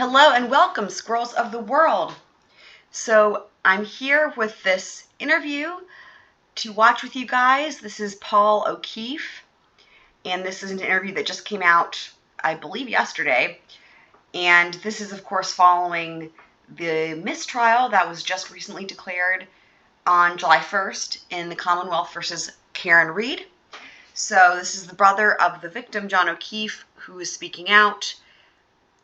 Hello and welcome, squirrels of the world. So I'm here with this interview to watch with you guys. This is Paul O'Keefe, and this is an interview that just came out, I believe, yesterday. And this is, of course, following the mistrial that was just recently declared on July 1st in the Commonwealth versus Karen Read. So this is the brother of the victim, John O'Keefe, who is speaking out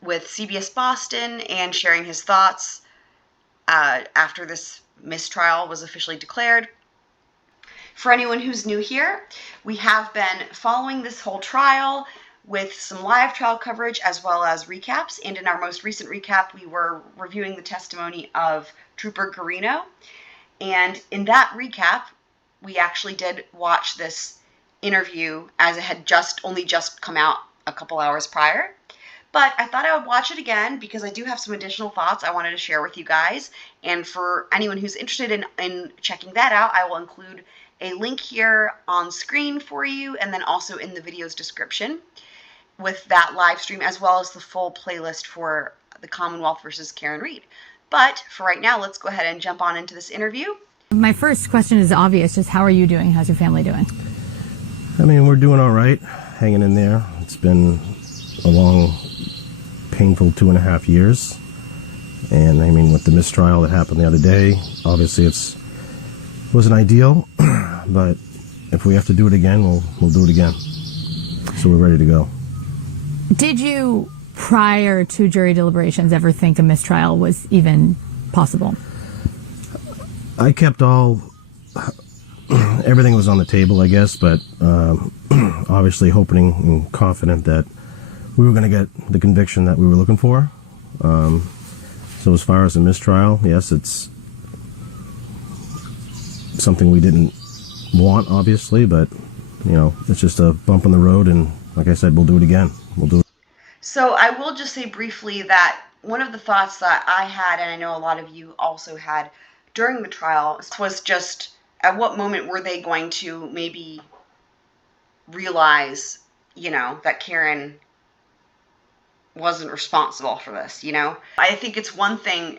with CBS Boston and sharing his thoughts after this mistrial was officially declared. For anyone who's new here, we have been following this whole trial with some live trial coverage as well as recaps. And in our most recent recap, we were reviewing the testimony of Trooper Garino. And in that recap, we actually did watch this interview as it had only just come out a couple hours prior. But I thought I would watch it again because I do have some additional thoughts I wanted to share with you guys. And for anyone who's interested in checking that out, I will include a link here on screen for you and then also in the video's description with that live stream as well as the full playlist for the Commonwealth versus Karen Read. But for right now, let's go ahead and jump on into this interview. My first question is obvious. Just how are you doing? How's your family doing? I mean, we're doing all right, hanging in there. It's been a long, painful 2.5 years. And I mean, with the mistrial that happened the other day, obviously it wasn't ideal, but if we have to do it again, we'll do it again. So we're ready to go. Did you, prior to jury deliberations, ever think a mistrial was even possible? I kept everything was on the table, I guess, but obviously hoping and confident that we were going to get the conviction that we were looking for. So as far as the mistrial, yes, it's something we didn't want, obviously, but, you know, it's just a bump in the road, and like I said, we'll do it again. We'll do it. So I will just say briefly that one of the thoughts that I had, and I know a lot of you also had during the trial, was just at what moment were they going to maybe realize, you know, that Karen wasn't responsible for this, you know? I think it's one thing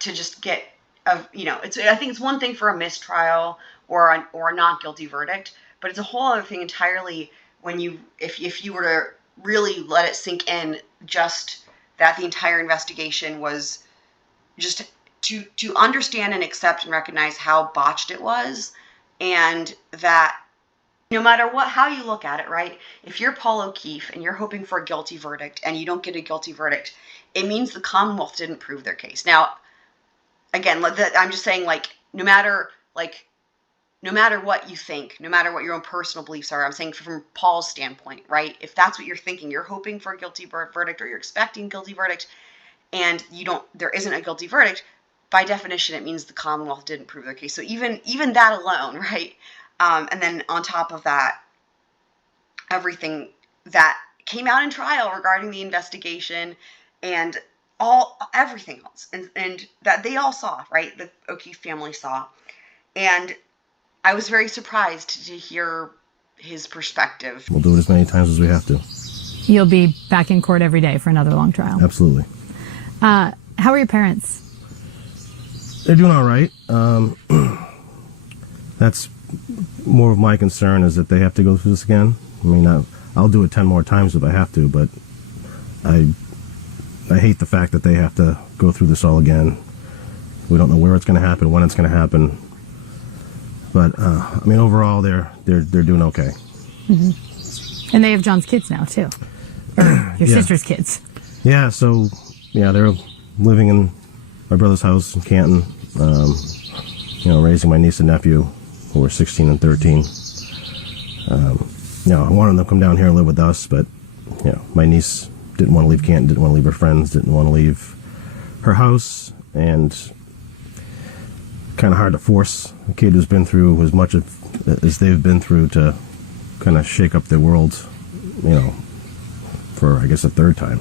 to just get, I think it's one thing for a mistrial or a not guilty verdict, but it's a whole other thing entirely when if you were to really let it sink in, just that the entire investigation was just to understand and accept and recognize how botched it was, and that no matter how you look at it, right? If you're Paul O'Keefe and you're hoping for a guilty verdict and you don't get a guilty verdict, it means the Commonwealth didn't prove their case. Now, again, I'm just saying, no matter what you think, no matter what your own personal beliefs are, I'm saying from Paul's standpoint, right? If that's what you're thinking, you're hoping for a guilty verdict or you're expecting a guilty verdict, and there isn't a guilty verdict, by definition, it means the Commonwealth didn't prove their case. So even that alone, right? And then on top of that, everything that came out in trial regarding the investigation and everything else, and that they all saw, right? The O'Keefe family saw. And I was very surprised to hear his perspective. We'll do it as many times as we have to. You'll be back in court every day for another long trial. Absolutely. How are your parents? They're doing all right. That's more of my concern, is that they have to go through this again. I mean, I'll do it 10 more times if I have to, but I hate the fact that they have to go through this all again. We don't know where it's going to happen, when it's going to happen. But I mean, overall, they're doing okay. Mm-hmm. And they have John's kids now too, or your sister's kids. Yeah. So they're living in my brother's house in Canton. Raising my niece and nephew, who are 16 and 13. I wanted them to come down here and live with us, but my niece didn't want to leave Canton, didn't want to leave her friends, didn't want to leave her house, and kind of hard to force a kid who's been through as much as they've been through to kind of shake up their world, for, I guess, a third time.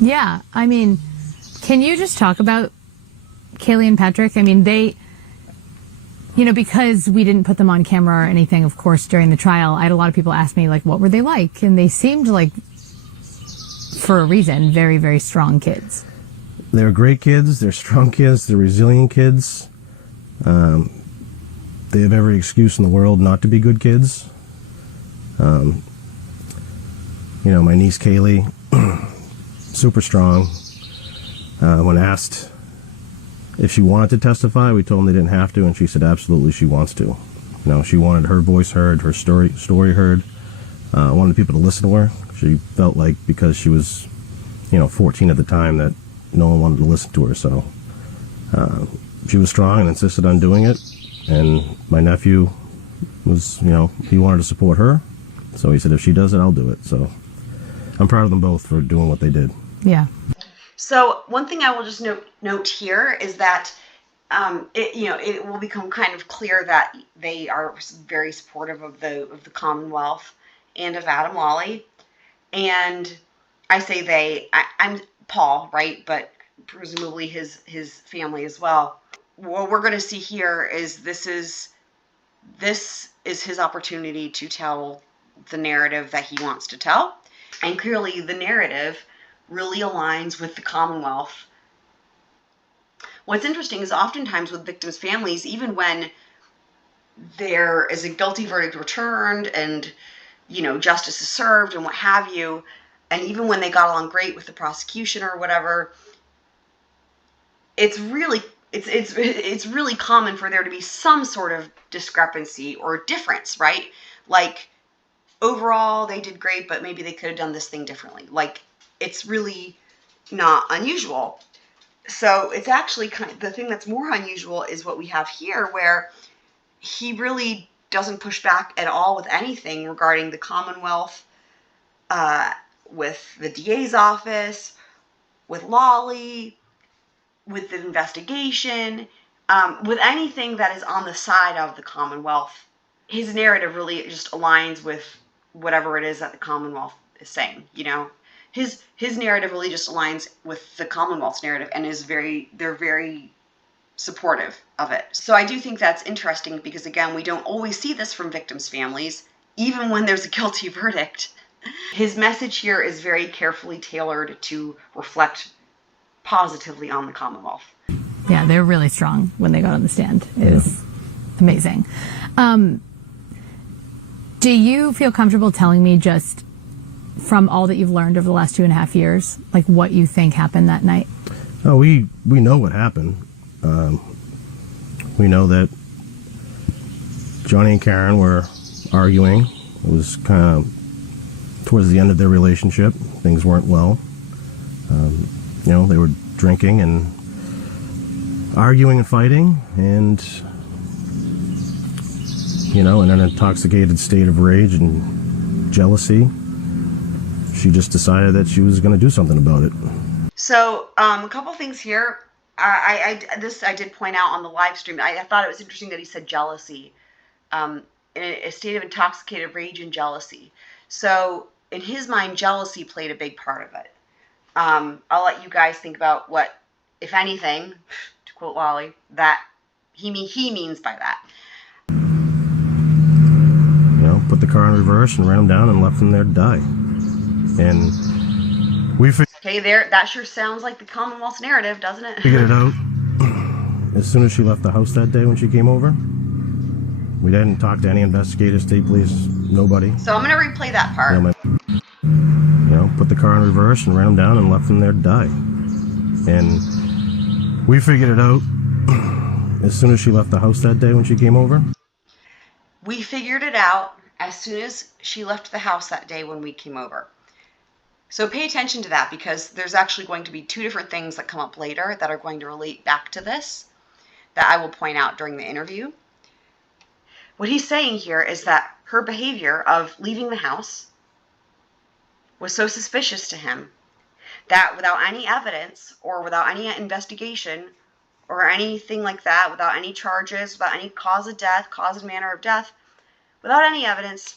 Yeah, I mean, can you just talk about Kaylee and Patrick? I mean, they, because we didn't put them on camera or anything, of course, during the trial, I had a lot of people ask me, what were they like? And they seemed like, for a reason, very, very strong kids. They're great kids, they're strong kids, they're resilient kids. They have every excuse in the world not to be good kids. My niece Kaylee, super strong. When asked if she wanted to testify, we told them they didn't have to, and she said absolutely she wants to. She wanted her voice heard, her story heard. Wanted people to listen to her. She felt like because she was, 14 at the time, that no one wanted to listen to her. So she was strong and insisted on doing it. And my nephew was, he wanted to support her. So he said, if she does it, I'll do it. So I'm proud of them both for doing what they did. Yeah. So one thing I will just note here is that it will become kind of clear that they are very supportive of the Commonwealth and of Adam Lally. And I say they, I'm Paul, right? But presumably his family as well. What we're going to see here is this is his opportunity to tell the narrative that he wants to tell. And clearly the narrative really aligns with the Commonwealth. What's interesting is oftentimes with victims' families, even when there is a guilty verdict returned and, justice is served and what have you, and even when they got along great with the prosecution or whatever, it's really common for there to be some sort of discrepancy or difference, right? Like, overall, they did great, but maybe they could have done this thing differently. Like, it's really not unusual. So it's actually the thing that's more unusual is what we have here, where he really doesn't push back at all with anything regarding the Commonwealth, with the DA's office, with Lally, with the investigation, with anything that is on the side of the Commonwealth. His narrative really just aligns with whatever it is that the Commonwealth is saying, His narrative really just aligns with the Commonwealth's narrative and they're very supportive of it. So I do think that's interesting because, again, we don't always see this from victims' families, even when there's a guilty verdict. His message here is very carefully tailored to reflect positively on the Commonwealth. Yeah, they were really strong when they got on the stand. It was amazing. Do you feel comfortable telling me just from all that you've learned over the last 2.5 years, like what you think happened that night? Oh, we know what happened. We know that Johnny and Karen were arguing. It was kind of towards the end of their relationship. Things weren't well. They were drinking and arguing and fighting, and in an intoxicated state of rage and jealousy, she just decided that she was going to do something about it. So, a couple things here. I did point out on the live stream. I thought it was interesting that he said jealousy, in a state of intoxicated rage and jealousy. So, in his mind, jealousy played a big part of it. I'll let you guys think about what, if anything, to quote Lally, that he means by that. Put the car in reverse and ran him down and left him there to die. And we okay, that sure sounds like the Commonwealth's narrative, doesn't it? Figured it out as soon as she left the house that day when she came over. We didn't talk to any investigators, state police, nobody. So I'm going to replay that part. Put the car in reverse and ran him down and left him there to die. And we figured it out as soon as she left the house that day when she came over. We figured it out as soon as she left the house that day when we came over. So pay attention to that, because there's actually going to be two different things that come up later that are going to relate back to this that I will point out during the interview. What he's saying here is that her behavior of leaving the house was so suspicious to him that without any evidence or without any investigation or anything like that, without any charges, without any cause of death, cause and manner of death, without any evidence,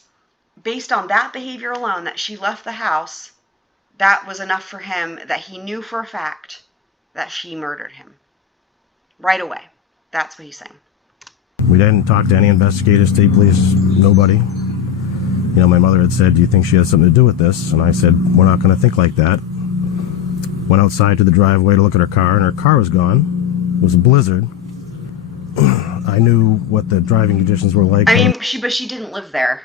based on that behavior alone, that she left the house, that was enough for him, that he knew for a fact that she murdered him. Right away. That's what he's saying. We didn't talk to any investigators, state police, nobody. My mother had said, do you think she has something to do with this? And I said, we're not going to think like that. Went outside to the driveway to look at her car, and her car was gone. It was a blizzard. I knew what the driving conditions were like. I mean, but she didn't live there,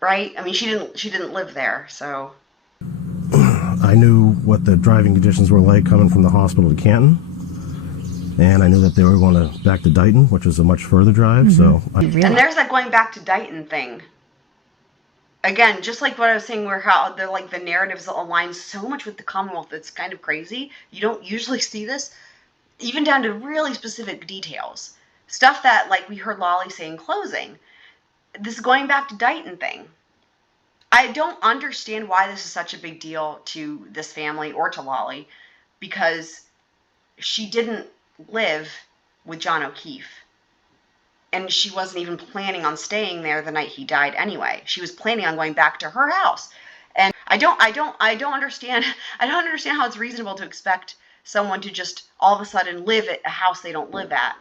right? I mean, she didn't live there, so. I knew what the driving conditions were like coming from the hospital to Canton, and I knew that they were going back to Deighton, which was a much further drive. So, and there's that going back to Deighton thing. Again, just like what I was saying, where how they're like the narratives align so much with the Commonwealth, it's kind of crazy. You don't usually see this, even down to really specific details. Stuff that, like we heard Lally say in closing, this going back to Deighton thing. I don't understand why this is such a big deal to this family or to Lally, because she didn't live with John O'Keefe. And she wasn't even planning on staying there the night he died anyway. She was planning on going back to her house. And I don't understand how it's reasonable to expect someone to just all of a sudden live at a house they don't live at.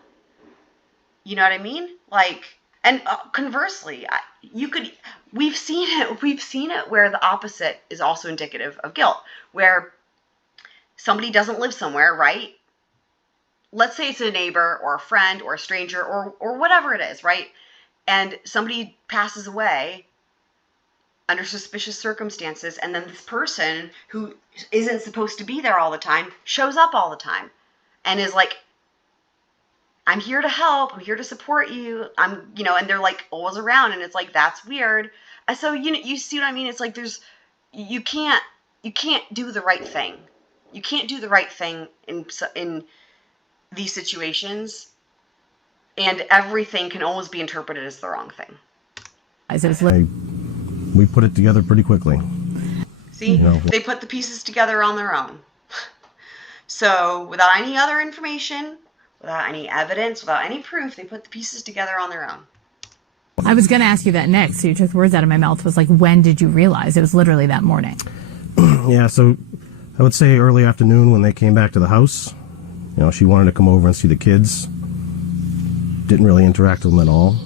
You know what I mean? Like, and conversely, we've seen it where the opposite is also indicative of guilt, where somebody doesn't live somewhere, right? Let's say it's a neighbor or a friend or a stranger or whatever it is, right? And somebody passes away under suspicious circumstances, and then this person who isn't supposed to be there all the time shows up all the time and is like, I'm here to help, I'm here to support you, and they're like always around, and it's like, that's weird. And so, you see what I mean? It's like you can't do the right thing. You can't do the right thing in these situations, and everything can always be interpreted as the wrong thing. We put it together pretty quickly. See, they put the pieces together on their own. So without any other information, without any evidence, without any proof, they put the pieces together on their own. I was going to ask you that next, so you took words out of my mouth. It was like, when did you realize? It was literally that morning. Yeah, so I would say early afternoon when they came back to the house. She wanted to come over and see the kids. Didn't really interact with them at all.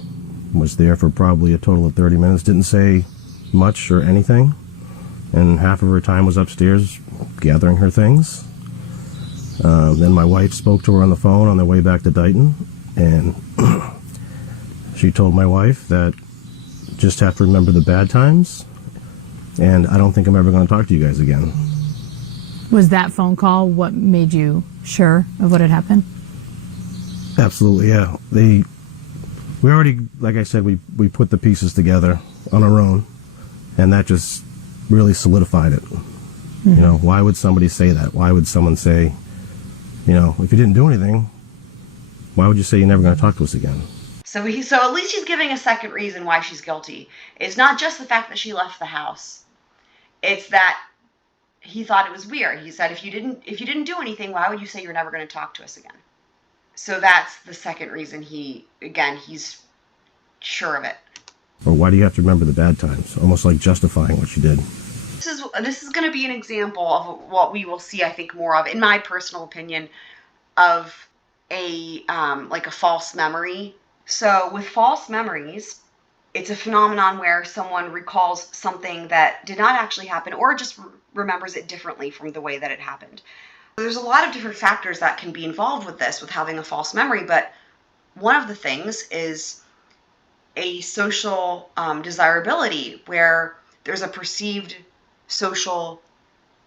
Was there for probably a total of 30 minutes. Didn't say much or anything. And half of her time was upstairs gathering her things. Then my wife spoke to her on the phone on their way back to Deighton. And she told my wife that just have to remember the bad times. And I don't think I'm ever going to talk to you guys again. Was that phone call what made you sure of what had happened? Absolutely, yeah. We already, like I said, we put the pieces together on our own, and that just really solidified it. Mm-hmm. Why would somebody say that? Why would someone say, if you didn't do anything, why would you say you're never going to talk to us again? So at least he's giving a second reason why she's guilty. It's not just the fact that she left the house. It's that he thought it was weird. He said, if you didn't do anything, why would you say you're never going to talk to us again? So that's the second reason he's sure of it. Or why do you have to remember the bad times? Almost like justifying what she did. This is going to be an example of what we will see, I think, more of, in my personal opinion, of a false memory. So with false memories, it's a phenomenon where someone recalls something that did not actually happen, or just remembers it differently from the way that it happened. There's a lot of different factors that can be involved with this, with having a false memory, but one of the things is a social desirability, where there's a perceived social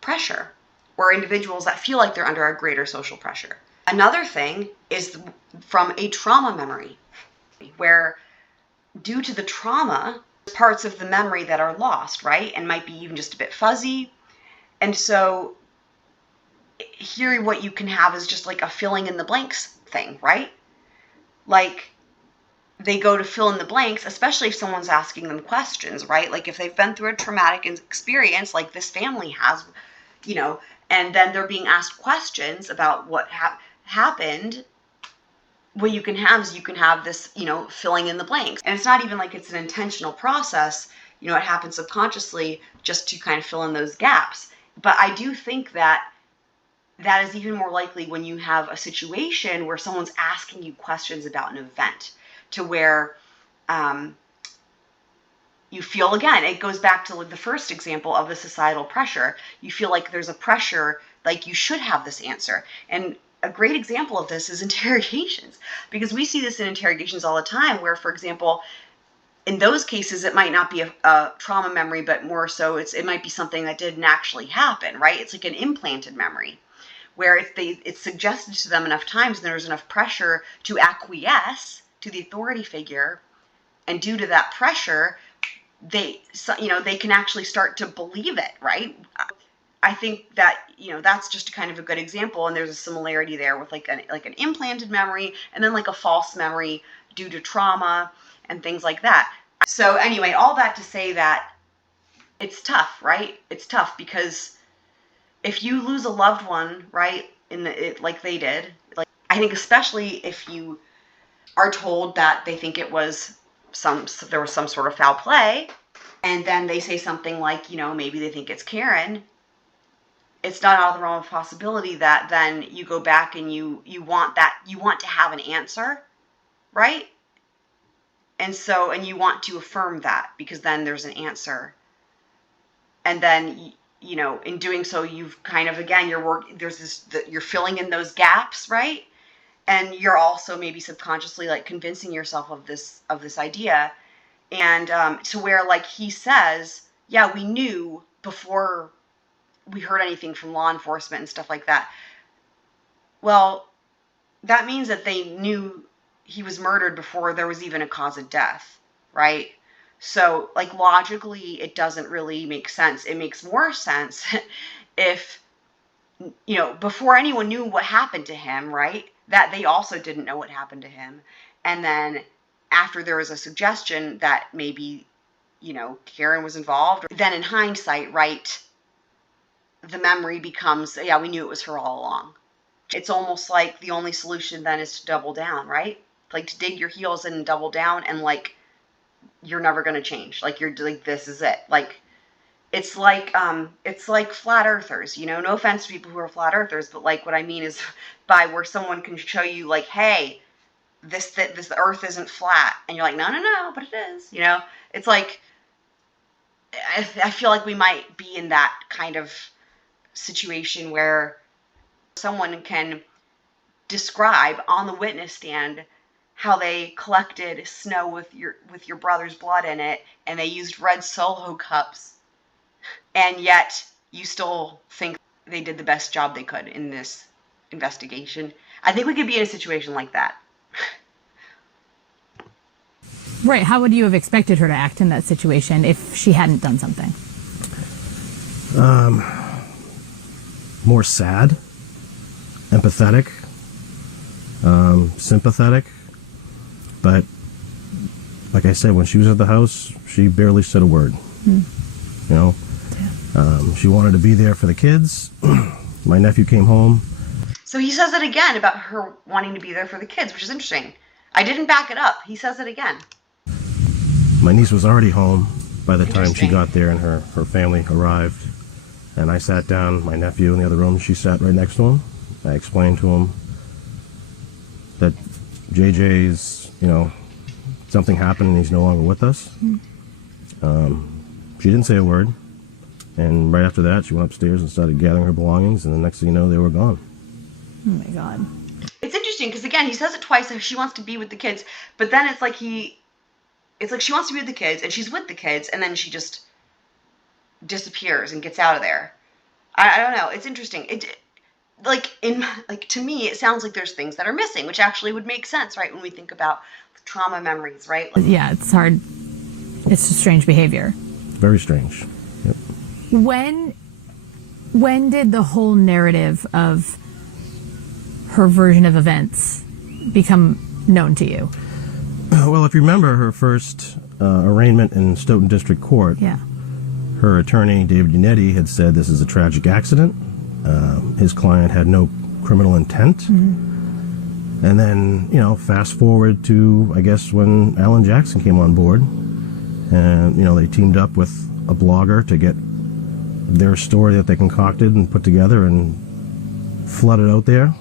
pressure, or individuals that feel like they're under a greater social pressure. Another thing is from a trauma memory, where due to the trauma, parts of the memory that are lost, right? And might be even just a bit fuzzy. And so here what you can have is just like a filling in the blanks thing, right? Like they go to fill in the blanks, especially if someone's asking them questions, right? Like if they've been through a traumatic experience like this family has, and then they're being asked questions about what happened. What you can have is this, filling in the blanks. And it's not even like it's an intentional process. It happens subconsciously just to kind of fill in those gaps. But I do think that is even more likely when you have a situation where someone's asking you questions about an event, to where you feel, again, it goes back to like the first example of the societal pressure. You feel like there's a pressure, like you should have this answer. And a great example of this is interrogations, because we see this in interrogations all the time where, for example, in those cases, it might not be a trauma memory, but more so it might be something that didn't actually happen, right? It's like an implanted memory where it's suggested to them enough times and there's enough pressure to acquiesce to the authority figure. And due to that pressure, they can actually start to believe it, right? I think that, that's just kind of a good example. And there's a similarity there with like an implanted memory and then like a false memory due to trauma and things like that. So anyway, all that to say that it's tough, right? It's tough because if you lose a loved one, right, like they did, like I think especially if you are told that they think it was there was some sort of foul play, and then they say something like, maybe they think it's Karen, it's not out of the realm of possibility that then you go back and you want to have an answer, right? And you want to affirm that because then there's an answer. And then, in doing so, you've kind of, again, you're filling in those gaps, right? And you're also maybe subconsciously like convincing yourself of this idea. And to where like he says, yeah, we knew before we heard anything from law enforcement and stuff like that. Well, that means that they knew he was murdered before there was even a cause of death, right? So, like, logically, it doesn't really make sense. It makes more sense if, before anyone knew what happened to him, right, that they also didn't know what happened to him. And then after there was a suggestion that maybe, Karen was involved, then in hindsight, right, the memory becomes, yeah, we knew it was her all along. It's almost like the only solution then is to double down, right? Like to dig your heels in and double down and like, you're never going to change. Like you're like, this is it. Like, it's like flat earthers, no offense to people who are flat earthers, but like what I mean is by where someone can show you like, hey, this earth isn't flat. And you're like, no, but it is, it's like, I feel like we might be in that kind of situation where someone can describe on the witness stand how they collected snow with your brother's blood in it, and they used red Solo cups, and yet you still think they did the best job they could in this investigation. I think we could be in a situation like that. Right. How would you have expected her to act in that situation if she hadn't done something? More sad, empathetic, sympathetic. But like I said, when she was at the house, she barely said a word. She wanted to be there for the kids. My nephew came home. So he says it again about her wanting to be there for the kids, which is interesting. I didn't back it up. He says it again. My niece was already home by the time she got there and her family arrived. And I sat down, my nephew in the other room, she sat right next to him. I explained to him that JJ's, something happened and he's no longer with us. She didn't say a word. And right after that, she went upstairs and started gathering her belongings. And the next thing you know, they were gone. Oh, my God. It's interesting because, again, he says it twice. Like she wants to be with the kids. But then it's like she wants to be with the kids and she's with the kids. And then she just disappears and gets out of there. I don't know. It's interesting. To me, it sounds like there's things that are missing, which actually would make sense, right? When we think about trauma memories, right? Yeah, it's hard. It's just strange behavior. Very strange. Yep. When did the whole narrative of her version of events become known to you? Well, if you remember her first arraignment in Stoughton District Court, yeah, her attorney, David Yanetti, had said this is a tragic accident. His client had no criminal intent. Mm-hmm. And then, fast forward to, I guess, when Alan Jackson came on board. And, they teamed up with a blogger to get their story that they concocted and put together and flooded out there.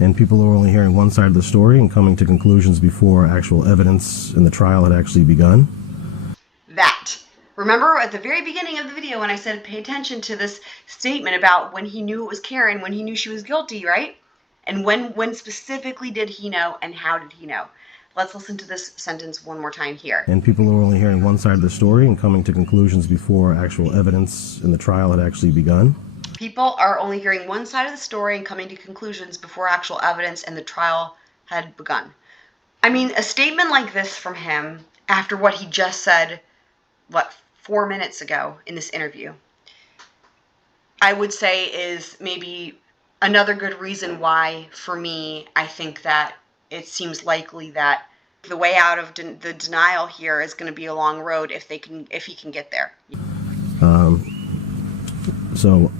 And people were only hearing one side of the story and coming to conclusions before actual evidence in the trial had actually begun. That Remember at the very beginning of the video when I said pay attention to this statement about when he knew it was Karen, when he knew she was guilty, right? And when specifically did he know, and how did he know? Let's listen to this sentence one more time here. And people were only hearing one side of the story and coming to conclusions before actual evidence in the trial had actually begun. People are only hearing one side of the story and coming to conclusions before actual evidence in the trial had begun. I mean, a statement like this from him after what he just said, 4 minutes ago in this interview, I would say is maybe another good reason why, for me, I think that it seems likely that the way out of the denial here is going to be a long road if he can get there. So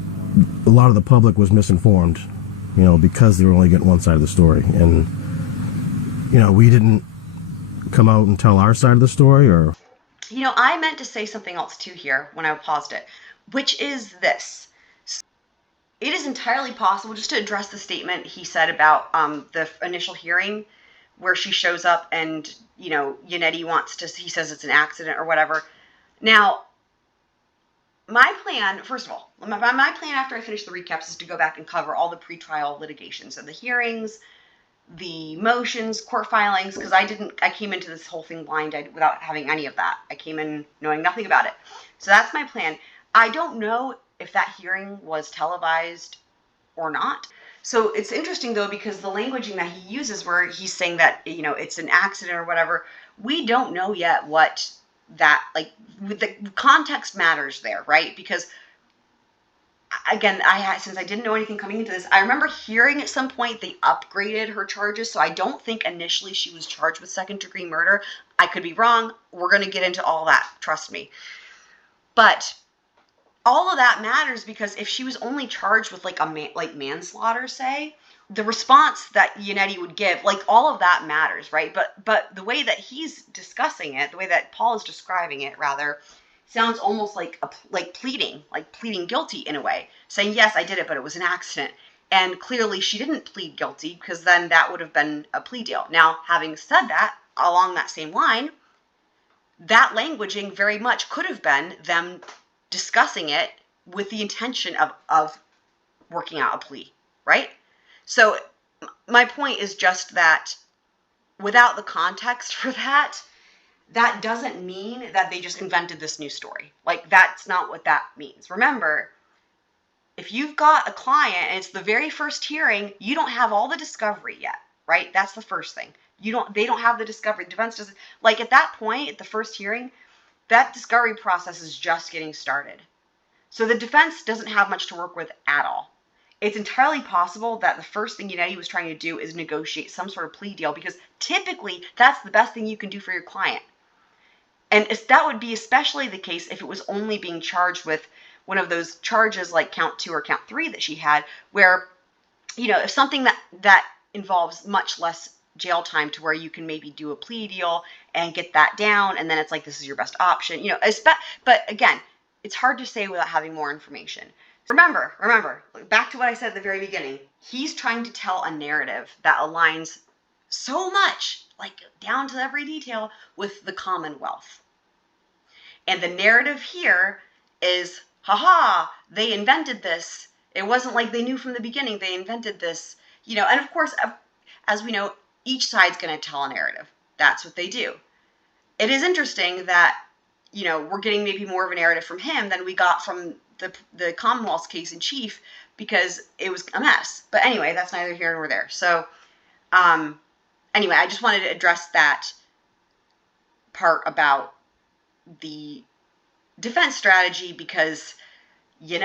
a lot of the public was misinformed, because they were only getting one side of the story. And, we didn't come out and tell our side of the story, or... I meant to say something else too here when I paused it, which is this. It is entirely possible, just to address the statement he said about the initial hearing where she shows up and, Yanetti he says it's an accident or whatever. Now, my plan, first of all, my plan after I finish the recaps is to go back and cover all the pretrial litigations and the hearings, the motions, court filings, because I came into this whole thing blind without having any of that. I came in knowing nothing about it. So that's my plan. I don't know if that hearing was televised or not. So it's interesting, though, because the languaging that he uses where he's saying that, it's an accident or whatever, we don't know yet what that, the context matters there, right? Because, again, since I didn't know anything coming into this, I remember hearing at some point they upgraded her charges, so I don't think initially she was charged with second-degree murder. I could be wrong. We're going to get into all that, trust me. But all of that matters because if she was only charged with manslaughter, say, the response that Yanetti would give, all of that matters, right? But the way that he's discussing it, the way that Paul is describing it, rather, sounds almost like pleading guilty in a way, saying, yes, I did it, but it was an accident. And clearly she didn't plead guilty because then that would have been a plea deal. Now, having said that, along that same line, that languaging very much could have been them discussing it with the intention of working out a plea, right? So my point is just that without the context for that doesn't mean that they just invented this new story. That's not what that means. Remember, if you've got a client and it's the very first hearing, you don't have all the discovery yet, right? That's the first thing. They don't have the discovery. The defense doesn't, at that point, at the first hearing, that discovery process is just getting started. So the defense doesn't have much to work with at all. It's entirely possible that the first thing Yanetti was trying to do is negotiate some sort of plea deal because typically that's the best thing you can do for your client. And that would be especially the case if it was only being charged with one of those charges like count 2 or count 3 that she had, where, if something that involves much less jail time to where you can maybe do a plea deal and get that down, and then it's this is your best option, but again, it's hard to say without having more information. Remember, back to what I said at the very beginning, he's trying to tell a narrative that aligns so much, down to every detail, with the Commonwealth. And the narrative here is, they invented this. It wasn't like they knew from the beginning they invented this, and of course, as we know, each side's going to tell a narrative. That's what they do. It is interesting that, we're getting maybe more of a narrative from him than we got from the Commonwealth's case in chief because it was a mess. But anyway, that's neither here nor there. So, anyway, I just wanted to address that part about the defense strategy because, he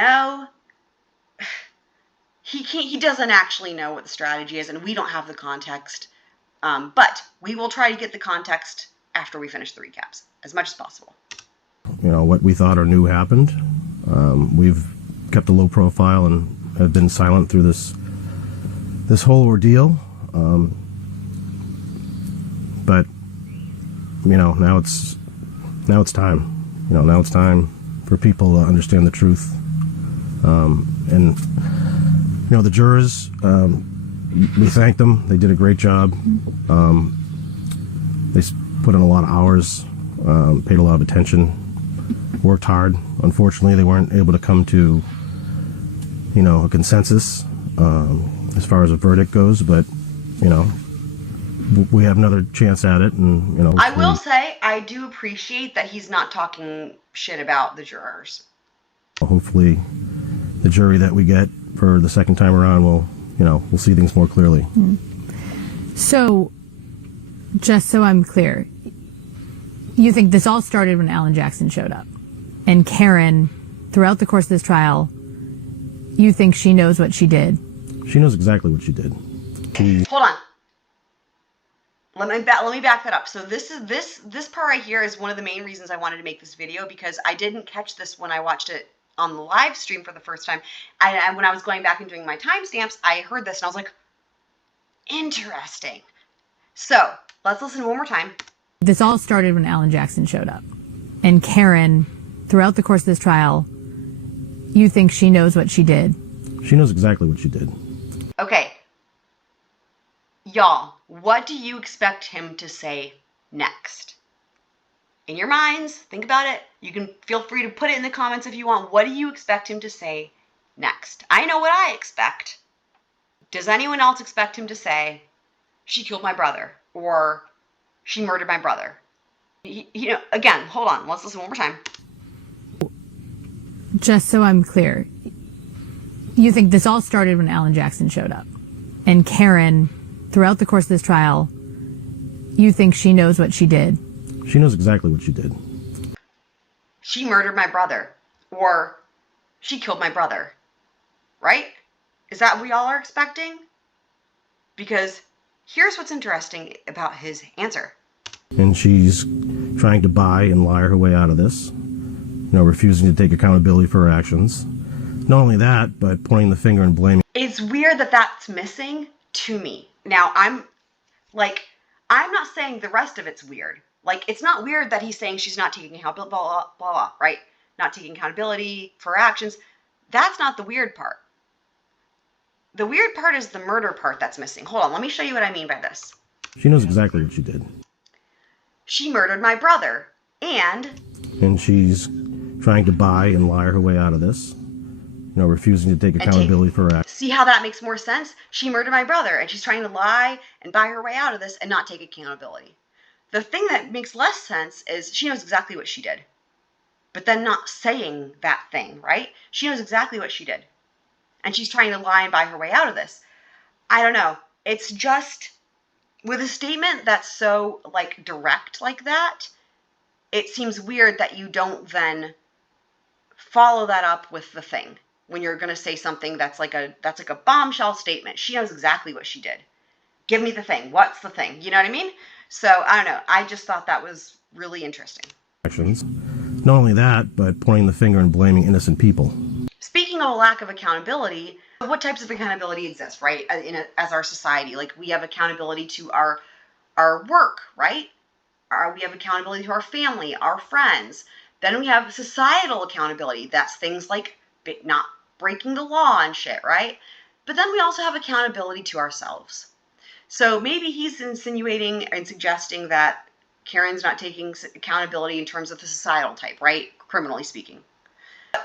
doesn't actually know what the strategy is, and we don't have the context. But we will try to get the context after we finish the recaps as much as possible. What we thought or knew happened. We've kept a low profile and have been silent through this whole ordeal. But now it's time. Now it's time for people to understand the truth. And the jurors, we thank them. They did a great job. They put in a lot of hours, paid a lot of attention. worked hard. Unfortunately, they weren't able to come to, a consensus as far as a verdict goes, but, we have another chance at it, and, I will say, I do appreciate that he's not talking shit about the jurors. Hopefully, the jury that we get for the second time around will, we'll see things more clearly. So, just so I'm clear, you think this all started when Alan Jackson showed up? And Karen, throughout the course of this trial, you think she knows what she did? She knows exactly what she did. Hold on. Let me back that up. So this part right here is one of the main reasons I wanted to make this video, because I didn't catch this when I watched it on the live stream for the first time. And when I was going back and doing my timestamps, I heard this and I was like, interesting. So let's listen one more time. This all started when Alan Jackson showed up. And Karen, throughout the course of this trial, you think she knows what she did? She knows exactly what she did. Okay. Y'all, what do you expect him to say next? In your minds, think about it. You can feel free to put it in the comments if you want. What do you expect him to say next? I know what I expect. Does anyone else expect him to say, she killed my brother, or she murdered my brother? Again, hold on. Let's listen one more time. Just so I'm clear, you think this all started when Alan Jackson showed up. And Karen, throughout the course of this trial, you think she knows what she did? She knows exactly what she did. She murdered my brother, or she killed my brother, right? Is that what we all are expecting? Because here's what's interesting about his answer. And she's trying to buy and lie her way out of this, refusing to take accountability for her actions. Not only that, but pointing the finger and blaming. It's weird that that's missing to me. Now, I'm not saying the rest of it's weird. Like, it's not weird that he's saying she's not taking accountability, blah, blah, blah, blah, right? Not taking accountability for her actions. That's not the weird part. The weird part is the murder part that's missing. Hold on, let me show you what I mean by this. She knows exactly what she did. She murdered my brother, and she's trying to buy and lie her way out of this, refusing to take accountability for her actions. See how that makes more sense? She murdered my brother, and she's trying to lie and buy her way out of this and not take accountability. The thing that makes less sense is she knows exactly what she did, but then not saying that thing, right? She knows exactly what she did, and she's trying to lie and buy her way out of this. I don't know. It's just, with a statement that's so, direct like that, it seems weird that you don't then follow that up with the thing when you're going to say something that's like a bombshell statement. She knows exactly what she did. Give me the thing. What's the thing? You know what I mean? So, I don't know. I just thought that was really interesting. Actions. Not only that, but pointing the finger and blaming innocent people. Speaking of a lack of accountability, what types of accountability exist, right, as our society? Like, we have accountability to our work, right? We have accountability to our family, our friends. Then we have societal accountability. That's things like not breaking the law and shit, right? But then we also have accountability to ourselves. So maybe he's insinuating and suggesting that Karen's not taking accountability in terms of the societal type, right? Criminally speaking.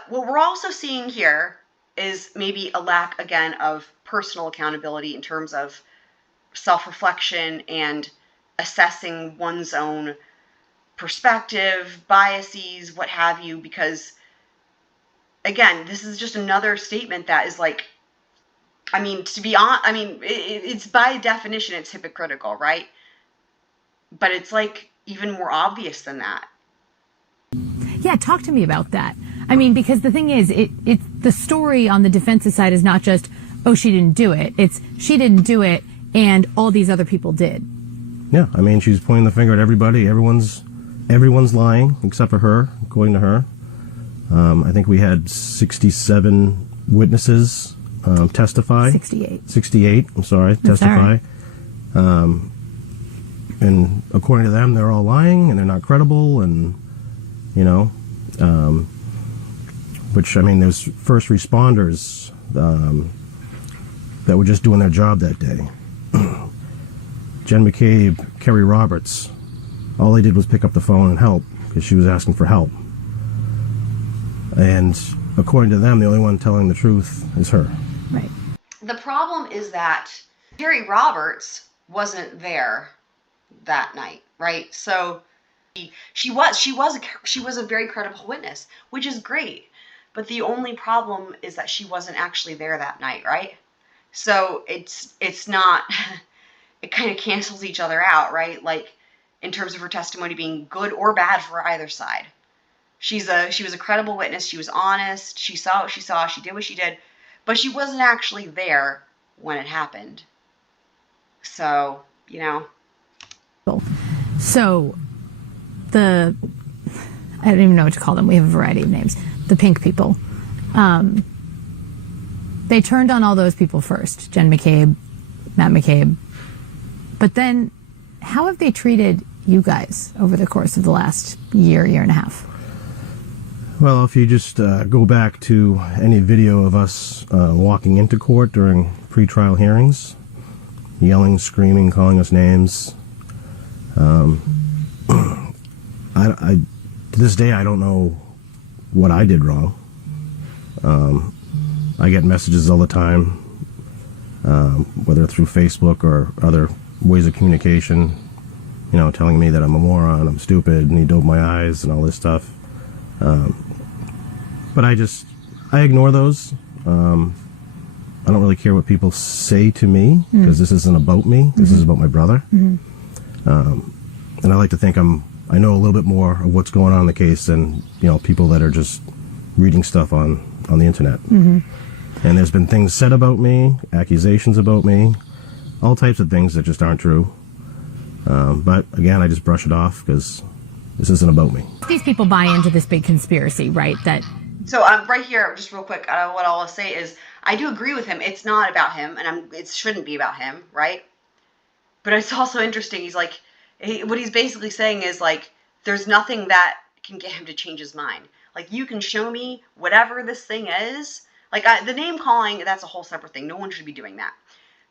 What we're also seeing here is maybe a lack, again, of personal accountability in terms of self-reflection and assessing one's own perspective, biases, what have you, because, again, this is just another statement that is to be honest, it's by definition, it's hypocritical, right? But it's even more obvious than that. Yeah, talk to me about that. Because the thing is, it's the story on the defense's side is not just, oh, she didn't do it. It's she didn't do it and all these other people did. Yeah, she's pointing the finger at everybody. Everyone's lying except for her, according to her. I think we had 67 witnesses testify. 68, I'm sorry, testify. Sorry. And according to them, they're all lying and they're not credible, and, which, there's first responders that were just doing their job that day. Jen McCabe, Kerry Roberts, all they did was pick up the phone and help because she was asking for help. And according to them, the only one telling the truth is her. Right. The problem is that Terry Roberts wasn't there that night, right? So she was a very credible witness, which is great. But the only problem is that she wasn't actually there that night, right? So it's not it kind of cancels each other out, right? Like in terms of her testimony being good or bad for either side. She was a credible witness. She was honest. She saw what she saw. She did what she did, but she wasn't actually there when it happened. So, So, I don't even know what to call them. We have a variety of names. The pink people. They turned on all those people first. Jen McCabe, Matt McCabe. But then, how have they treated you guys over the course of the last year and a half? Well, if you just go back to any video of us walking into court during pretrial hearings, yelling, screaming, calling us names, I to this day, I don't know what I did wrong. I get messages all the time, whether through Facebook or other ways of communication, telling me that I'm a moron, I'm stupid, need to open my eyes and all this stuff. But I ignore those. I don't really care what people say to me, because this isn't about me. This is about my brother. And I like to think I know a little bit more of what's going on in the case than, people that are just reading stuff on the internet. And there's been things said about me, accusations about me, all types of things that just aren't true. But again, I just brush it off because this isn't about me. These people buy into this big conspiracy, right? So right here, just real quick, what I'll say is I do agree with him. It's not about him, and it shouldn't be about him, right? But it's also interesting. He's like, what he's basically saying is like, there's nothing that can get him to change his mind. Like, you can show me whatever this thing is. Like, the name calling, that's a whole separate thing. No one should be doing that.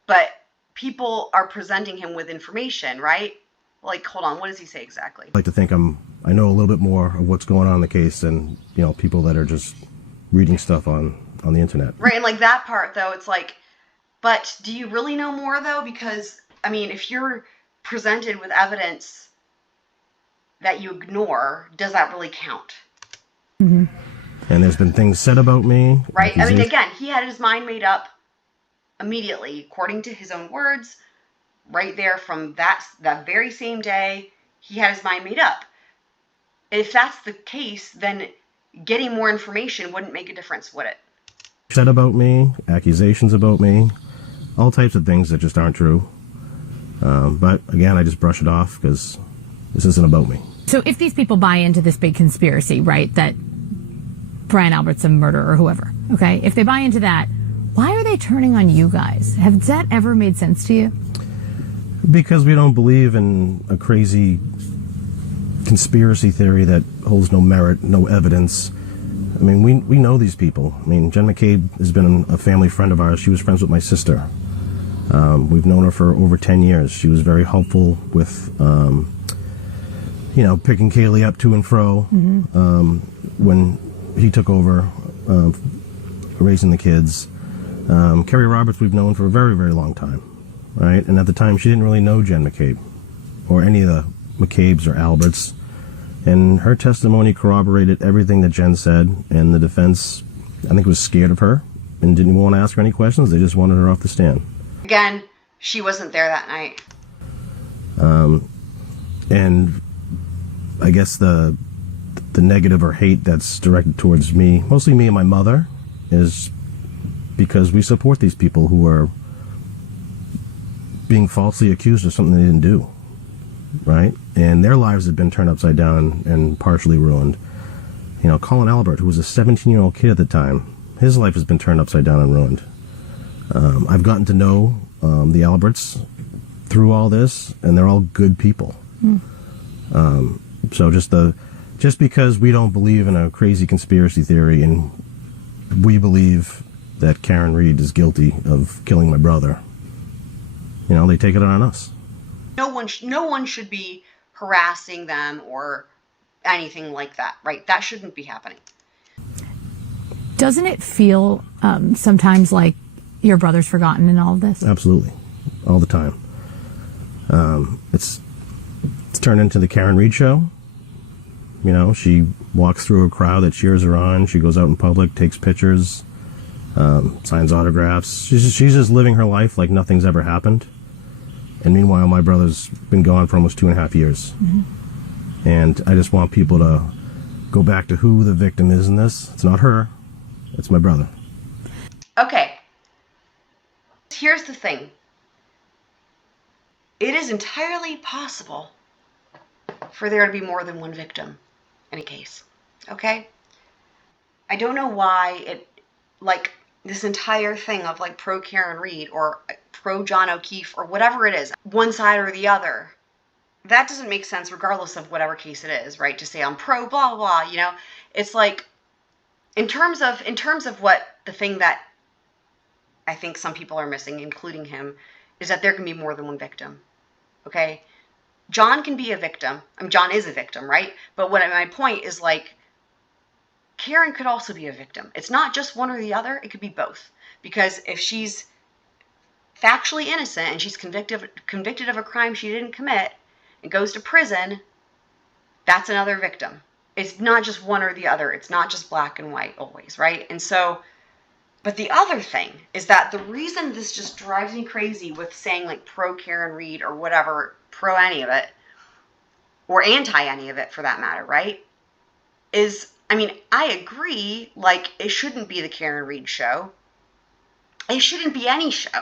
But people are presenting him with information, right? Like, hold on, what does he say exactly? I like to think I know a little bit more of what's going on in the case than, people that are just reading stuff on the internet. Right, and like that part, though, it's like, but do you really know more, though? Because, I mean, if you're presented with evidence that you ignore, does that really count? And there's been things said about me. Right, I mean, again, he had his mind made up immediately, according to his own words, right there from that very same day, he had his mind made up. If that's the case, then getting more information wouldn't make a difference, would it? Said about me, accusations about me, all types of things that just aren't true. But again, I just brush it off because this isn't about me. So if these people buy into this big conspiracy, right, that Brian Albert's a murderer or whoever, okay, if they buy into that, why are they turning on you guys? Has that ever made sense to you? Because we don't believe in a crazy conspiracy theory that holds no merit, no evidence. I mean, we know these people. I mean, Jen McCabe has been a family friend of ours. She was friends with my sister. We've known her for over 10 years. She was very helpful with, picking Kaylee up to and fro when he took over raising the kids. Kerry Roberts we've known for a very, very long time, right? And at the time, she didn't really know Jen McCabe or any of the McCabes or Alberts. And her testimony corroborated everything that Jen said, and the defense, I think, was scared of her and didn't even want to ask her any questions. They just wanted her off the stand. Again, she wasn't there that night. And I guess the negative or hate that's directed towards me, mostly me and my mother, is because we support these people who are being falsely accused of something they didn't do, right? And their lives have been turned upside down and partially ruined. Colin Albert, who was a 17-year-old kid at the time, his life has been turned upside down and ruined. I've gotten to know the Alberts through all this, and they're all good people. So just because we don't believe in a crazy conspiracy theory and we believe that Karen Reed is guilty of killing my brother, they take it on us. No one should be harassing them or anything like that, right? That shouldn't be happening. Doesn't it feel sometimes like your brother's forgotten in all of this? Absolutely. All the time. It's turned into the Karen Reed show. You know, she walks through a crowd that cheers her on. She goes out in public, takes pictures, signs autographs. She's just living her life like nothing's ever happened. And meanwhile, my brother's been gone for almost 2.5 years. Mm-hmm. And I just want people to go back to who the victim is in this. It's not her. It's my brother. Okay. Here's the thing. It is entirely possible for there to be more than one victim in a case. Okay? I don't know why it, like, this entire thing of, like, pro Karen Reed or pro John O'Keefe or whatever it is, one side or the other, that doesn't make sense regardless of whatever case it is, right? To say I'm pro blah, blah, you know? It's like, in terms of what the thing that I think some people are missing, including him, is that there can be more than one victim. Okay? John can be a victim. I mean, John is a victim, right? But what my point is, like, Karen could also be a victim. It's not just one or the other. It could be both. Because if she's factually innocent and she's convicted of a crime she didn't commit and goes to prison, that's another victim. It's not just one or the other. It's not just black and white always, right? And so, but the other thing is that the reason this just drives me crazy with saying, like, pro Karen Reed or whatever, pro any of it, or anti any of it for that matter, right? Is, I mean, I agree, like, it shouldn't be the Karen Reed show. It shouldn't be any show.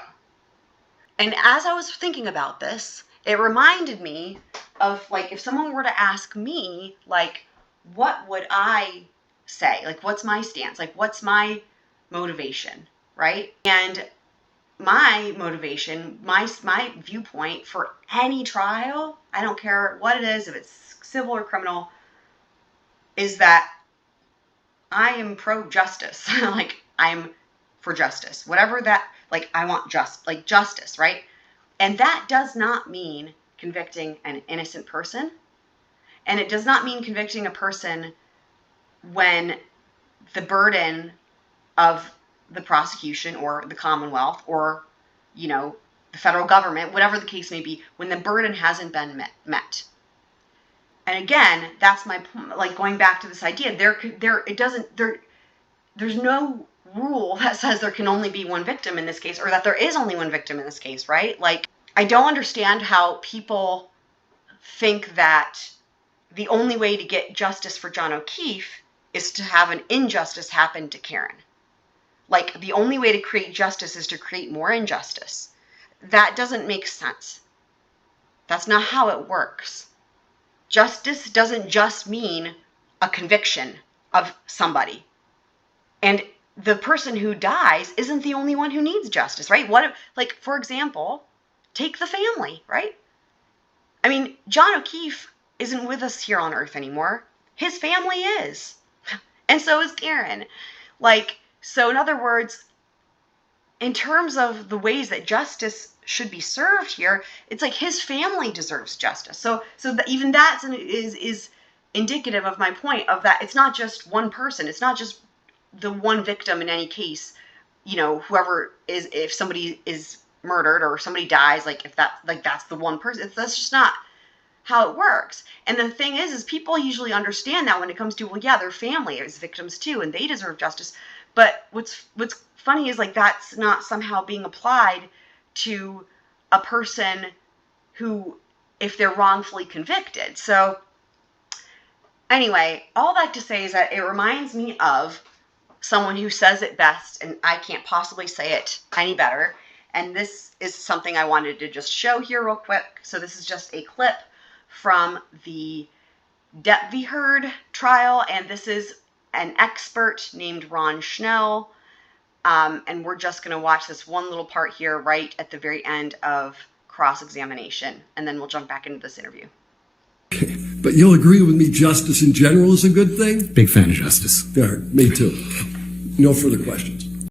And as I was thinking about this, it reminded me of, like, if someone were to ask me, like, what would I say? Like, what's my stance? Like, what's my motivation, right? And my motivation, my viewpoint for any trial, I don't care what it is, if it's civil or criminal, is that I am pro-justice. Like, I'm for justice. Whatever that, like, I want justice, right? And that does not mean convicting an innocent person. And it does not mean convicting a person when the burden of the prosecution or the Commonwealth or, you know, the federal government, whatever the case may be, when the burden hasn't been met. And again, that's my point. Like, going back to this idea, there's no rule that says there can only be one victim in this case, or that there is only one victim in this case, right? Like, I don't understand how people think that the only way to get justice for John O'Keefe is to have an injustice happen to Karen. Like, the only way to create justice is to create more injustice. That doesn't make sense. That's not how it works. Justice doesn't just mean a conviction of somebody. And the person who dies isn't the only one who needs justice, right? What if, like, for example, take the family, right? I mean, John O'Keefe isn't with us here on Earth anymore. His family is. And so is Karen. Like, so in other words, in terms of the ways that justice should be served here, it's like his family deserves justice. So even that is indicative of my point of that it's not just one person. It's not just the one victim in any case. You know, whoever is, if somebody is murdered or somebody dies, like, if that, like, that's the one person. That's just not how it works. And the thing is people usually understand that when it comes to, well, yeah, their family is victims too, and they deserve justice. But what's funny is, like, that's not somehow being applied to a person who, if they're wrongfully convicted. So anyway, all that to say is that it reminds me of someone who says it best, and I can't possibly say it any better. And this is something I wanted to just show here real quick. So this is just a clip from the Depp v. Heard trial, and this is an expert named Ron Schnell, and we're just going to watch this one little part here right at the very end of cross-examination, and then we'll jump back into this interview. Okay. But you'll agree with me, justice in general is a good thing? Big fan of justice. Yeah, me too. No further questions.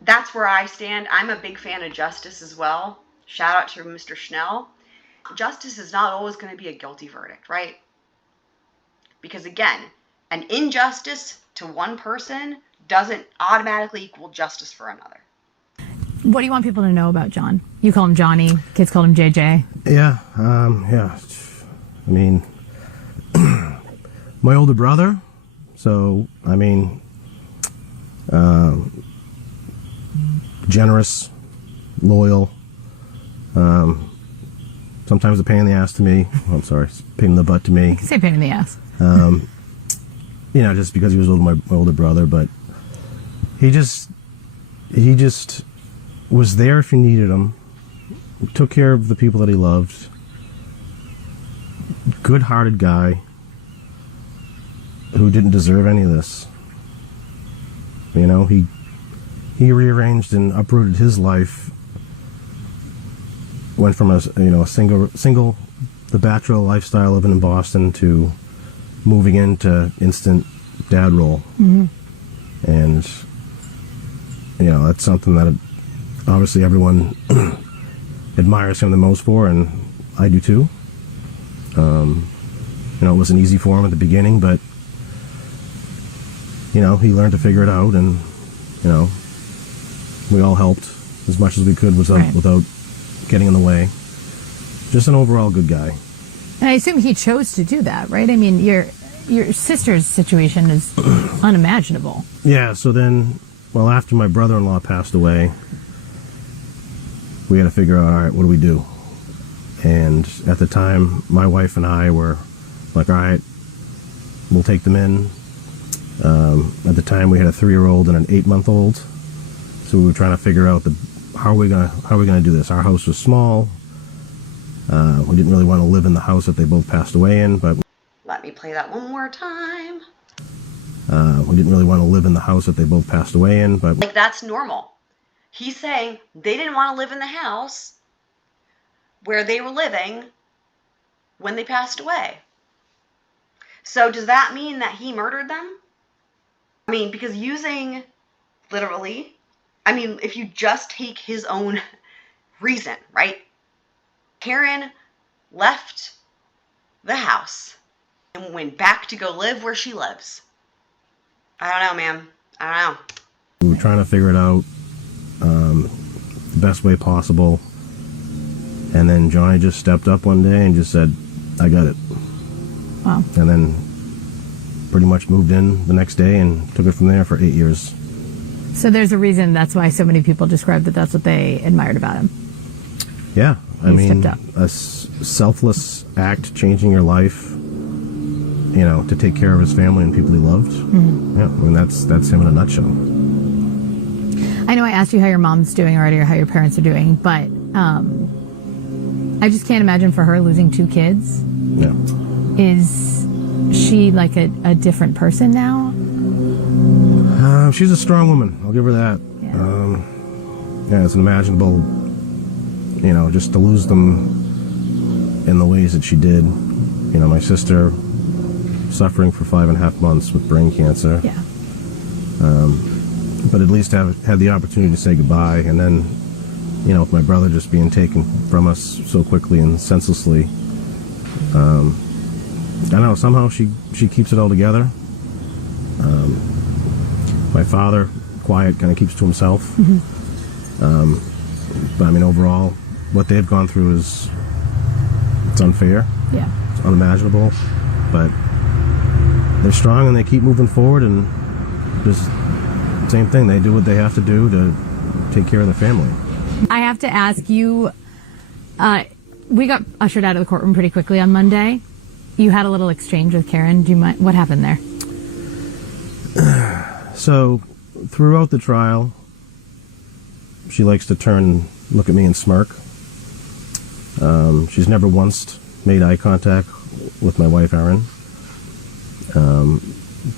That's where I stand. I'm a big fan of justice as well. Shout out to Mr. Schnell. Justice is not always going to be a guilty verdict, right? Because again, an injustice to one person doesn't automatically equal justice for another. What do you want people to know about John? You call him Johnny. Kids call him JJ. Yeah. I mean, my older brother. So, I mean, generous, loyal, sometimes a pain in the ass to me. Oh, I'm sorry, pain in the butt to me. You can say pain in the ass. Just because he was my older brother, but he just was there if you needed him, took care of the people that he loved, good-hearted guy who didn't deserve any of this. He rearranged and uprooted his life, went from a single the bachelor lifestyle living in Boston to moving into instant dad role. Mm-hmm. And that's something that obviously everyone admires him the most for, and I do too. It wasn't easy for him at the beginning, but he learned to figure it out, and we all helped as much as we could without getting in the way. Just an overall good guy. And I assume he chose to do that, right? I mean, your sister's situation is unimaginable. Yeah, so then, after my brother-in-law passed away, we had to figure out, all right, what do we do? And at the time, my wife and I were like, all right, we'll take them in. At the time, we had a 3-year-old and an 8-month-old, so we were trying to figure out how are we gonna do this. Our house was small. We didn't really want to live in the house that they both passed away in, but let me play that one more time. We didn't really want to live in the house that they both passed away in, but that's normal. He's saying they didn't want to live in the house where they were living when they passed away. So does that mean that he murdered them? I mean, because using literally, if you just take his own reason, right? Karen left the house and went back to go live where she lives. I don't know, man. I don't know. We were trying to figure it out the best way possible. And then Johnny just stepped up one day and just said, I got it. Wow. And then pretty much moved in the next day and took it from there for 8 years. So there's a reason that's why so many people describe that's what they admired about him. Yeah. Stepped up. A selfless act, changing your life, to take care of his family and people he loved. Mm-hmm. Yeah, that's him in a nutshell. I know I asked you how your mom's doing already or how your parents are doing, but I just can't imagine for her losing 2 kids. Yeah. Is she like a different person now? She's a strong woman. I'll give her that. Yeah. It's unimaginable, just to lose them in the ways that she did. My sister suffering for 5.5 months with brain cancer. Yeah. But at least had the opportunity to say goodbye, and then, with my brother just being taken from us so quickly and senselessly, I don't know, somehow she keeps it all together. My father, quiet, kind of keeps to himself. Mm-hmm. But overall, what they've gone through it's unfair. Yeah. It's unimaginable. But they're strong and they keep moving forward, and just same thing. They do what they have to do to take care of their family. I have to ask you, we got ushered out of the courtroom pretty quickly on Monday. You had a little exchange with Karen. Do you mind? What happened there? So, throughout the trial, she likes to turn and look at me and smirk. She's never once made eye contact with my wife, Erin.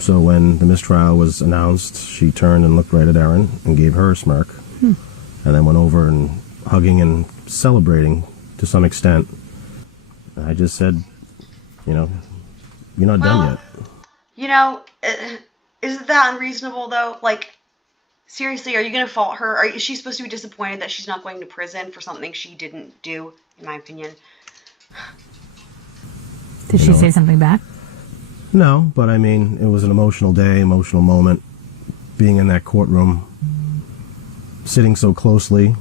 So when the mistrial was announced, she turned and looked right at Erin and gave her a smirk. And then went over and hugging and celebrating to some extent. I just said, you're not done yet. Isn't that unreasonable, though? Like, seriously, are you going to fault her? Is she supposed to be disappointed that she's not going to prison for something she didn't do, in my opinion? Did she say something back? No, but it was an emotional day, emotional moment. being in that courtroom, sitting so closely,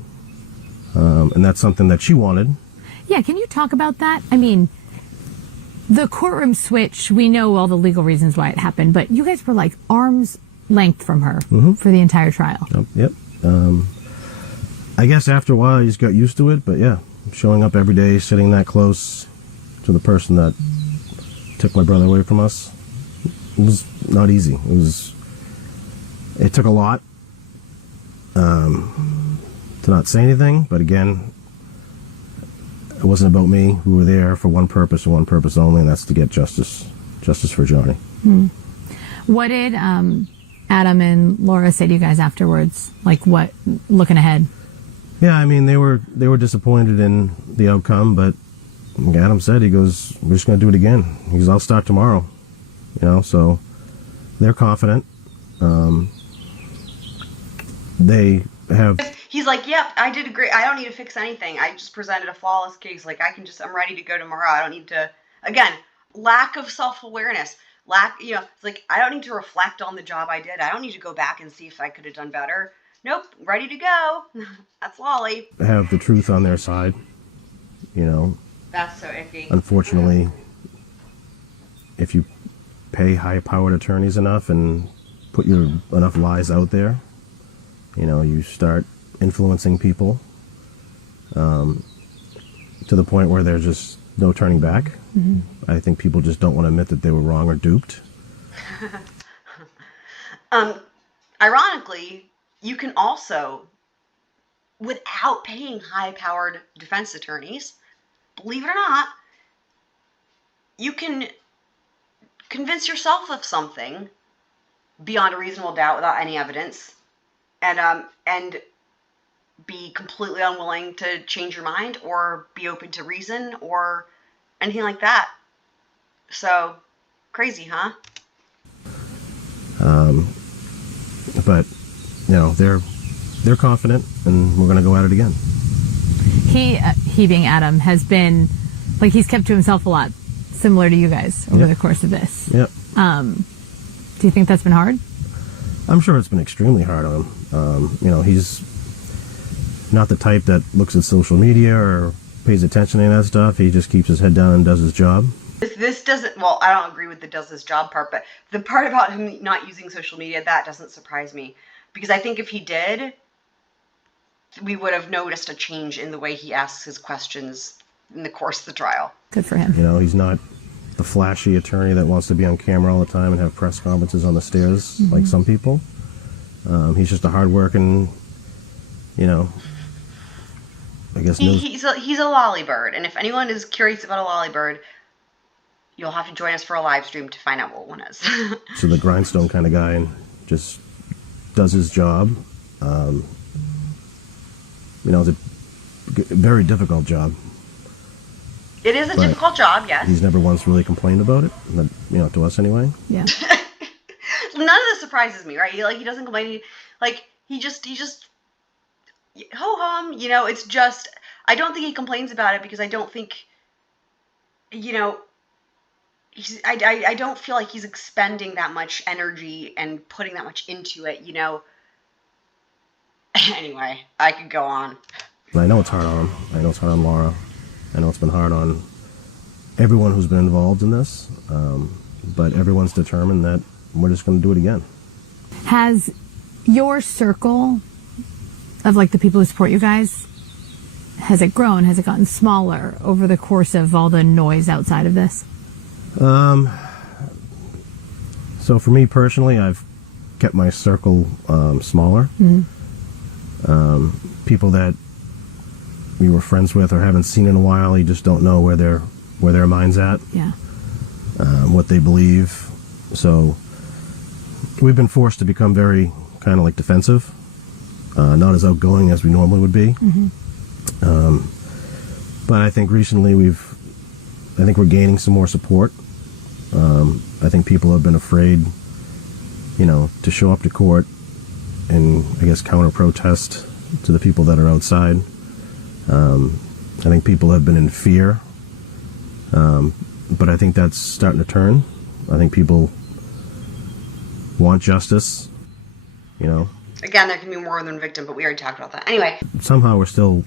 and that's something that she wanted. Yeah, can you talk about that? I mean, the courtroom switch, we know all the legal reasons why it happened, but you guys were like arm's length from her for the entire trial. Yep. I guess after a while you just got used to it, but yeah, showing up every day, sitting that close to the person that took my brother away from us, it was not easy. It took a lot to not say anything, but again, it wasn't about me. We were there for one purpose and one purpose only, and that's to get justice for Johnny. What did Adam and Laura say to you guys afterwards? Like, what, looking ahead? Yeah, I mean, they were disappointed in the outcome, but Adam said, he goes, we're just going to do it again. He goes, I'll start tomorrow. So they're confident. They have... He's like, yep, I did agree. I don't need to fix anything. I just presented a flawless case. Like, I'm ready to go tomorrow. I don't need to, again, lack of self-awareness. It's like, I don't need to reflect on the job I did. I don't need to go back and see if I could have done better. Nope, ready to go. That's Lally. Have the truth on their side, That's so icky. Unfortunately, if you pay high-powered attorneys enough and put enough lies out there, you start influencing people to the point where there's just no turning back. I think people just don't want to admit that they were wrong or duped. Ironically, you can also, without paying high-powered defense attorneys, believe it or not, you can convince yourself of something beyond a reasonable doubt without any evidence, and be completely unwilling to change your mind or be open to reason or anything like that. So, crazy, huh? But, they're confident, and we're going to go at it again. He being Adam, has been, like, he's kept to himself a lot, similar to you guys over the course of this. Yep. Do you think that's been hard? I'm sure it's been extremely hard on him. He's not the type that looks at social media or pays attention to any of that stuff. He just keeps his head down and does his job. This doesn't, well, I don't agree with the does his job part, but the part about him not using social media, that doesn't surprise me. Because I think if he did, we would have noticed a change in the way he asks his questions in the course of the trial. Good for him. He's not the flashy attorney that wants to be on camera all the time and have press conferences on the stairs like some people. He's just a hardworking, I guess... He's a Lallybird, and if anyone is curious about a Lallybird, you'll have to join us for a live stream to find out what one is. So the grindstone kind of guy, and just does his job. It's a very difficult job. It is a difficult job, yes. He's never once really complained about it, to us anyway. Yeah. None of this surprises me, right? He doesn't complain. He just ho-hum, it's just, I don't think he complains about it because I don't think, I don't feel like he's expending that much energy and putting that much into it, Anyway, I could go on. I know it's hard on him. I know it's hard on Laura. I know it's been hard on everyone who's been involved in this, but everyone's determined that we're just going to do it again. Has your circle of, the people who support you guys, has it grown? Has it gotten smaller over the course of all the noise outside of this? So for me personally, I've kept my circle smaller. People that we were friends with or haven't seen in a while, you just don't know where their mind's at. Yeah. What they believe. So we've been forced to become very kind of defensive, not as outgoing as we normally would be. But I think recently we're gaining some more support. I think people have been afraid, to show up to court and I guess counter-protest to the people that are outside. I think people have been in fear, but I think that's starting to turn. I think people want justice. you know. Again, there can be more than one victim, but we already talked about that. Anyway. Somehow we're still,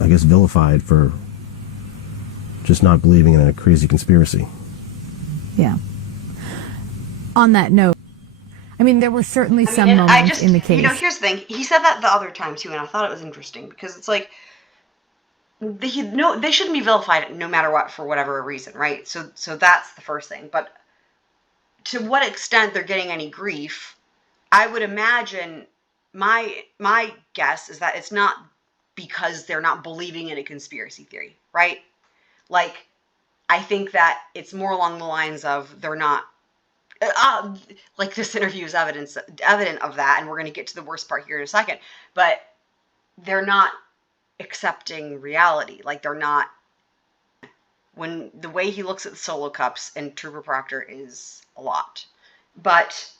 I guess, vilified for just not believing in a crazy conspiracy. Yeah. On that note, I mean, there were certainly some moments in the case. You know, here's the thing. He said that the other time, too, and I thought it was interesting, because it's like, they shouldn't be vilified no matter what for whatever reason, right? So that's the first thing. But to what extent they're getting any grief, I would imagine, my guess is that it's not because they're not believing in a conspiracy theory, right? Like, I think that it's more along the lines of they're not, like this interview is evident of that, and we're going to get to the worst part here in a second, but they're not accepting reality. Like, they're not, when the way he looks at the solo cups and Trooper Proctor is a lot, but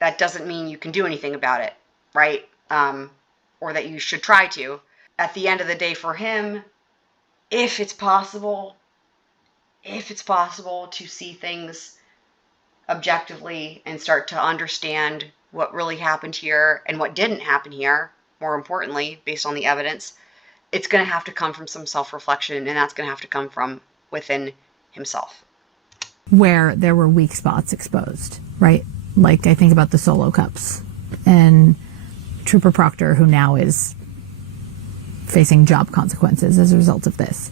that doesn't mean you can do anything about it, right? Or that you should try to. At the end of the day, for him, if it's possible to see things objectively and start to understand what really happened here and what didn't happen here, more importantly, based on the evidence, it's going to have to come from some self-reflection, and that's going to have to come from within himself. Where there were weak spots exposed, right? Like, I think about the solo cups and Trooper Proctor, who now is facing job consequences as a result of this.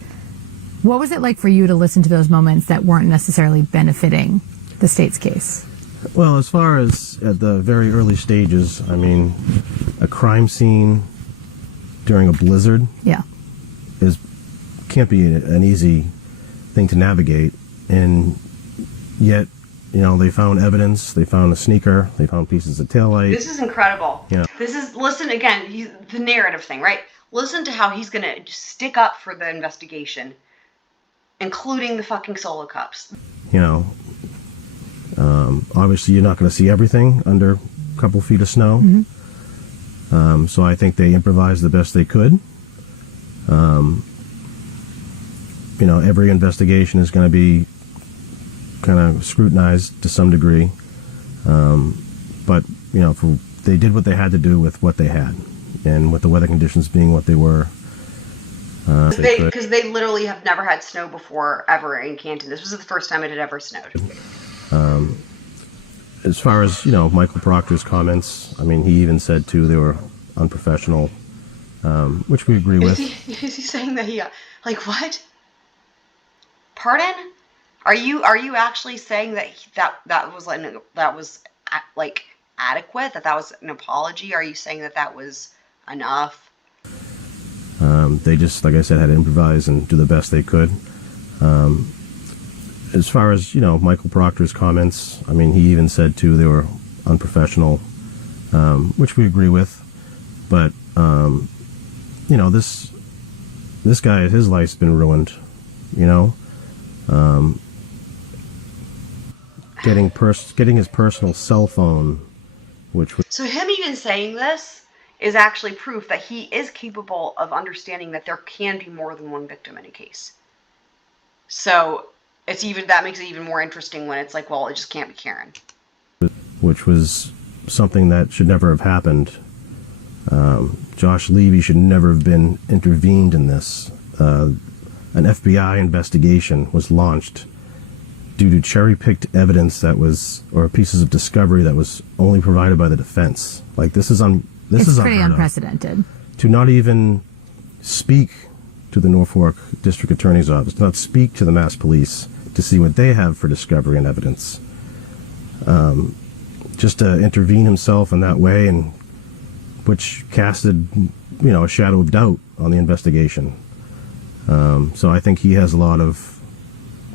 What was it like for you to listen to those moments that weren't necessarily benefiting the state's case? Well, as far as at the very early stages, I mean, a crime scene during a blizzard can't be an easy thing to navigate, and yet, you know, they found evidence, they found a sneaker, they found pieces of taillight. This is incredible. Yeah. This is, listen again, the narrative thing, right? Listen to how he's going to stick up for the investigation, including the fucking solo cups. You know, obviously you're not going to see everything under a couple feet of snow. Mm-hmm. So I think they improvised the best they could. You know, every investigation is going to be kind of scrutinized to some degree. But, you know, they did what they had to do with what they had, and with the weather conditions being what they were. Because they literally have never had snow before, ever, in Canton. This was the first time it had ever snowed. As far as, you know, Michael Proctor's comments, I mean, he even said, too, they were unprofessional, which we agree with. Is he saying that he, like, what? Pardon? Are you actually saying that was like adequate? That was an apology? Are you saying that was enough? They just, like I said, had to improvise and do the best they could. As far as, you know, Michael Proctor's comments, I mean, he even said, too, they were unprofessional, which we agree with. But, you know, this guy, his life's been ruined, you know. Getting his personal cell phone, which was... So him even saying this is actually proof that he is capable of understanding that there can be more than one victim in a case. So that makes it even more interesting when it's like, well, it just can't be Karen. Which was something that should never have happened. Josh Levy should never have been intervened in this. An FBI investigation was launched due to cherry-picked evidence or pieces of discovery that was only provided by the defense. Like, this is pretty unprecedented. To not even speak to the Norfolk District Attorney's Office, not speak to the Mass Police to see what they have for discovery and evidence. Just to intervene himself in that way, and which casted, you know, a shadow of doubt on the investigation. So I think he has a lot of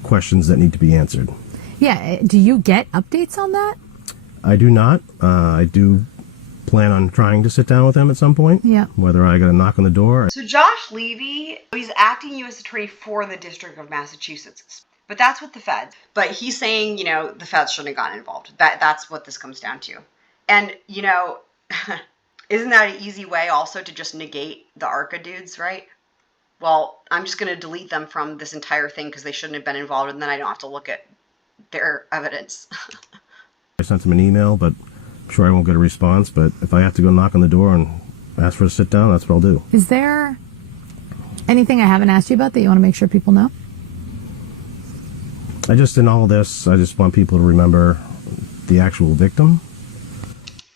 questions that need to be answered. Yeah. Do you get updates on that? I do not. I do plan on trying to sit down with him at some point. Yeah. Whether I got a knock on the door. So Josh Levy, he's acting U.S. Attorney for the District of Massachusetts. But that's with the feds. But he's saying, you know, the feds shouldn't have gotten involved. That's what this comes down to. And, you know, isn't that an easy way also to just negate the ARCA dudes, right? Well, I'm just going to delete them from this entire thing because they shouldn't have been involved, and then I don't have to look at their evidence. I sent him an email, but sure I won't get a response, but if I have to go knock on the door and ask for a sit down, that's what I'll do. Is there anything I haven't asked you about that you want to make sure people know? In all this, I just want people to remember the actual victim.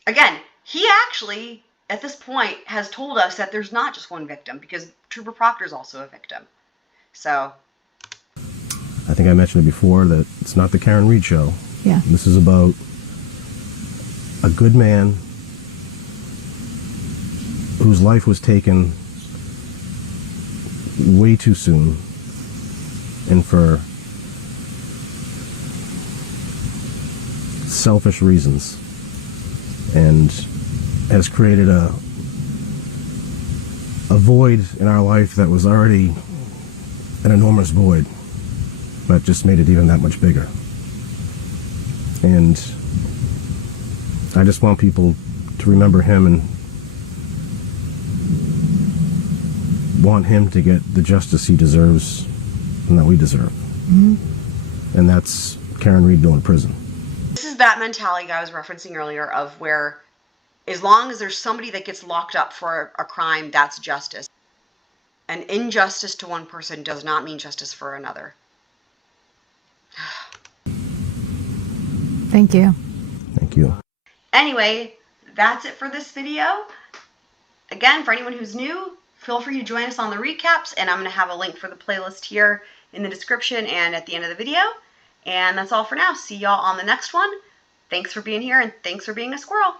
Again, he actually, at this point, has told us that there's not just one victim, because Trooper Proctor is also a victim. So, I think I mentioned it before that it's not the Karen Read show. Yeah. This is about a good man whose life was taken way too soon, and for selfish reasons, and has created a void in our life that was already an enormous void, but just made it even that much bigger. And I just want people to remember him and want him to get the justice he deserves and that we deserve. Mm-hmm. And that's Karen Read going to prison. This is that mentality I was referencing earlier of where as long as there's somebody that gets locked up for a crime, that's justice. An injustice to one person does not mean justice for another. Thank you. Thank you. Anyway, that's it for this video. Again, for anyone who's new, feel free to join us on the recaps, and I'm going to have a link for the playlist here in the description and at the end of the video. And that's all for now. See y'all on the next one. Thanks for being here, and thanks for being a squirrel.